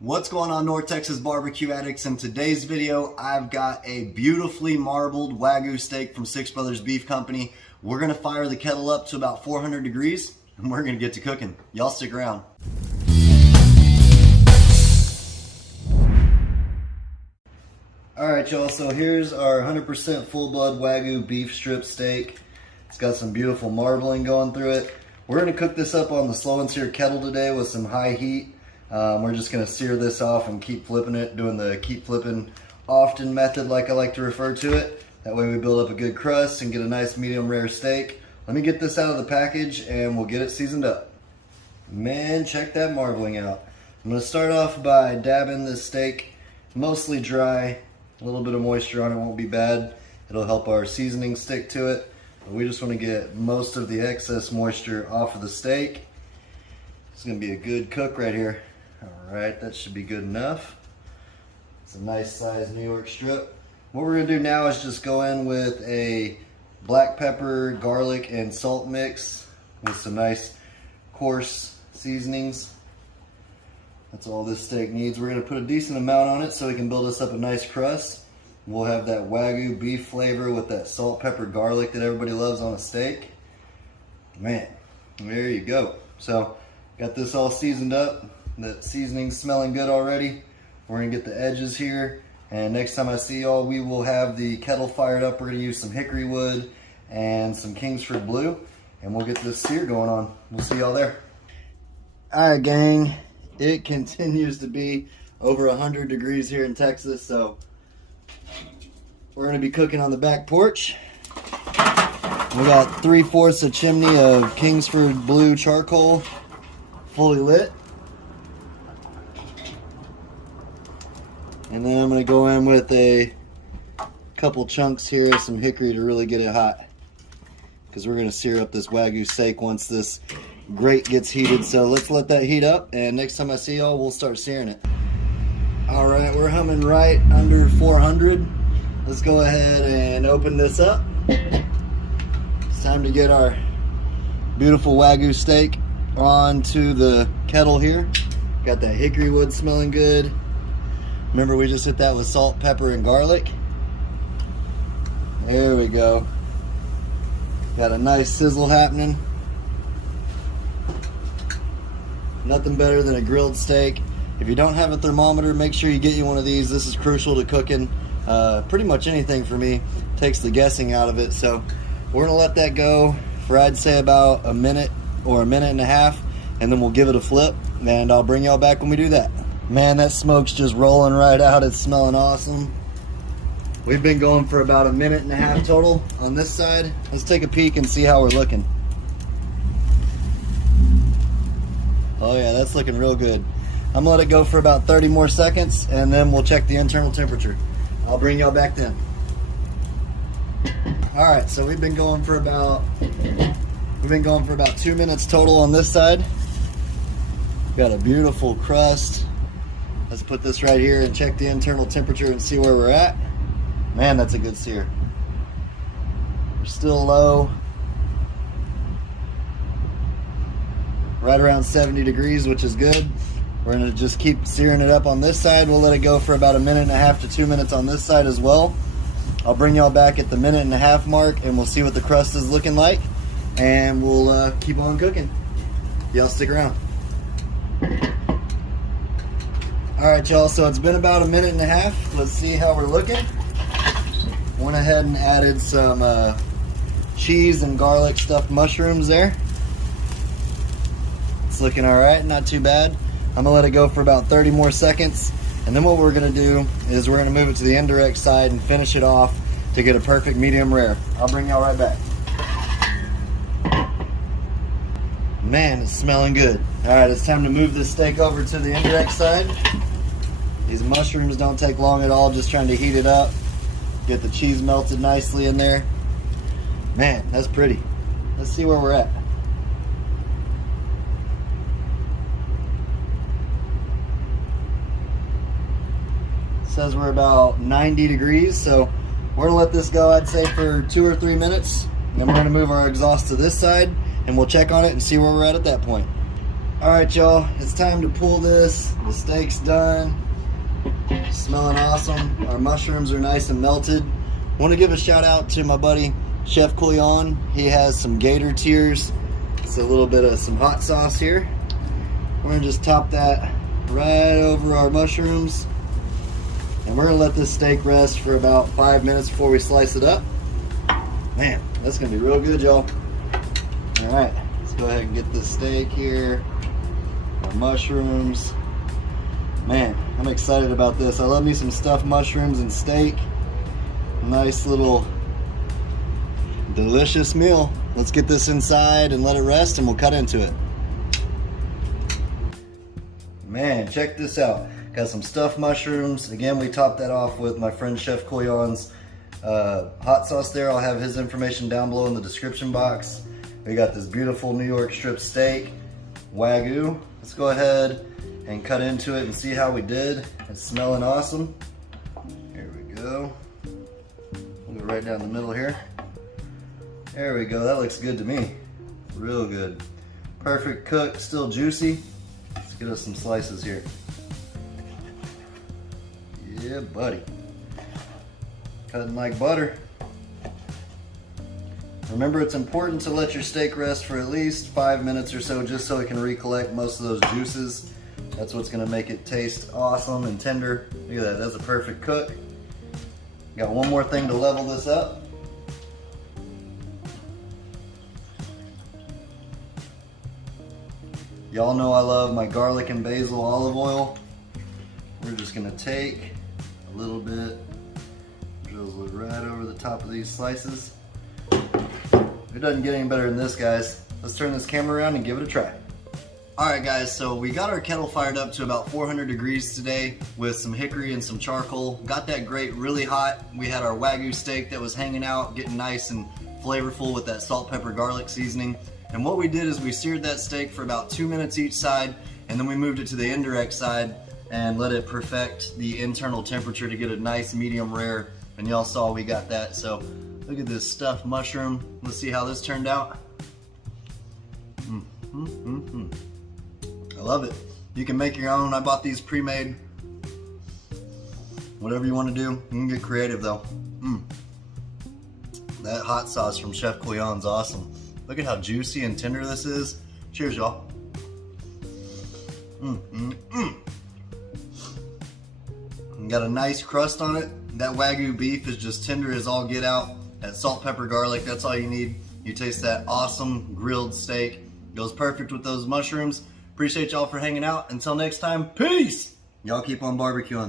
What's going on, North Texas barbecue addicts? In today's video, I've got a beautifully marbled Wagyu steak from Six Brothers Beef Company. We're gonna fire the kettle up to about 400 degrees and we're gonna get to cooking. Y'all stick around. All right, y'all, so here's our 100% full blood Wagyu beef strip steak. It's got some beautiful marbling going through it. We're gonna cook this up on the slow and sear kettle today with some high heat. We're just gonna sear this off and keep flipping it, doing the keep flipping often method like I like to refer to it. That way we build up a good crust and get a nice medium rare steak. Let me get this out of the package and we'll get it seasoned up. Man, check that marbling out. I'm gonna start off by dabbing this steak mostly dry. A little bit of moisture on it won't be bad. It'll help our seasoning stick to it. But we just wanna get most of the excess moisture off of the steak. It's gonna be a good cook right here. All right, that should be good enough. It's a nice size New York strip. What we're gonna do now is just go in with a black pepper, garlic, and salt mix with some nice coarse seasonings. That's all this steak needs. We're gonna put a decent amount on it so we can build us up a nice crust. We'll have that Wagyu beef flavor with that salt, pepper, garlic that everybody loves on a steak. Man, there you go. So, got this all seasoned up. The seasoning's smelling good already. We're gonna get the edges here, and next time I see y'all, we will have the kettle fired up. We're gonna use some hickory wood and some Kingsford Blue, and we'll get this sear going on. We'll see y'all there. All right, gang, it continues to be over 100 degrees here in Texas, so we're gonna be cooking on the back porch. We got 3/4 a chimney of Kingsford Blue charcoal, fully lit. And then I'm going to go in with a couple chunks here of some hickory to really get it hot. Because we're going to sear up this Wagyu steak once this grate gets heated. So let's let that heat up, and next time I see y'all, we'll start searing it. Alright, we're humming right under 400. Let's go ahead and open this up. It's time to get our beautiful Wagyu steak onto the kettle here. Got that hickory wood smelling good. Remember, we just hit that with salt, pepper, and garlic. There we go. Got a nice sizzle happening. Nothing better than a grilled steak. If you don't have a thermometer, make sure you get you one of these. This is crucial to cooking. Pretty much anything for me. Takes the guessing out of it. So we're gonna let that go for, I'd say, about a minute or a minute and a half, and then we'll give it a flip, and I'll bring y'all back when we do that. Man, that smoke's just rolling right out. It's smelling awesome. We've been going for about a minute and a half total on this side. Let's take a peek and see how we're looking. Oh yeah, that's looking real good. I'm gonna let it go for about 30 more seconds, and then we'll check the internal temperature. I'll bring y'all back then. All right, so we've been going for about 2 minutes total on this side. Got a beautiful crust. Let's put this right here and check the internal temperature and see where we're at. Man, that's a good sear. We're still low. Right around 70 degrees, which is good. We're gonna just keep searing it up on this side. We'll let it go for about a minute and a half to 2 minutes on this side as well. I'll bring y'all back at the minute and a half mark, and we'll see what the crust is looking like, and we'll keep on cooking. Y'all stick around. Alright, y'all, so it's been about a minute and a half. Let's see how we're looking. Went ahead and added some cheese and garlic stuffed mushrooms there. It's looking alright, not too bad. I'm gonna let it go for about 30 more seconds, and then what we're gonna do is we're gonna move it to the indirect side and finish it off to get a perfect medium rare. I'll bring y'all right back. Man, it's smelling good. Alright, it's time to move this steak over to the indirect side. These mushrooms don't take long at all, just trying to heat it up. Get the cheese melted nicely in there. Man, that's pretty. Let's see where we're at. It says we're about 90 degrees, so we're gonna let this go, I'd say, for 2 or 3 minutes. Then we're gonna move our exhaust to this side, and we'll check on it and see where we're at that point. All right, y'all, it's time to pull this. The steak's done. Smelling awesome. Our mushrooms are nice and melted. I want to give a shout out to my buddy Chef Couillon. He has some gator tears. It's a little bit of some hot sauce here. We're gonna just top that right over our mushrooms, and we're gonna let this steak rest for about 5 minutes before we slice it up. Man, that's gonna be real good, y'all. All right, let's go ahead and get this steak here. Our mushrooms. Man, I'm excited about this. I love me some stuffed mushrooms and steak. Nice little delicious meal. Let's get this inside and let it rest, and we'll cut into it. Man, check this out. Got some stuffed mushrooms. Again, we topped that off with my friend Chef Couillon's hot sauce there. I'll have his information down below in the description box. We got this beautiful New York strip steak, Wagyu. Let's go ahead and cut into it and see how we did. It's smelling awesome. Here we go. We'll go right down the middle here. There we go, that looks good to me. Real good. Perfect cook, still juicy. Let's get us some slices here. Yeah, buddy. Cutting like butter. Remember, it's important to let your steak rest for at least 5 minutes or so, just so it can recollect most of those juices. That's what's gonna make it taste awesome and tender. Look at that, that's a perfect cook. Got one more thing to level this up. Y'all know I love my garlic and basil olive oil. We're just gonna take a little bit, drizzle it right over the top of these slices. It doesn't get any better than this, guys. Let's turn this camera around and give it a try. All right, guys, so we got our kettle fired up to about 400 degrees today with some hickory and some charcoal. Got that grate really hot. We had our Wagyu steak that was hanging out, getting nice and flavorful with that salt, pepper, garlic seasoning. And what we did is we seared that steak for about 2 minutes each side, and then we moved it to the indirect side and let it perfect the internal temperature to get a nice medium rare. And y'all saw we got that. So look at this stuffed mushroom. Let's see how this turned out. I love it. You can make your own. I bought these pre-made. Whatever you want to do, you can get creative though. That hot sauce from Chef Couillon's awesome. Look at how juicy and tender this is. Cheers, y'all. Got a nice crust on it. That Wagyu beef is just tender as all get out. That salt, pepper, garlic, that's all you need. You taste that awesome grilled steak. Goes perfect with those mushrooms. Appreciate y'all for hanging out. Until next time, peace! Y'all keep on barbecuing.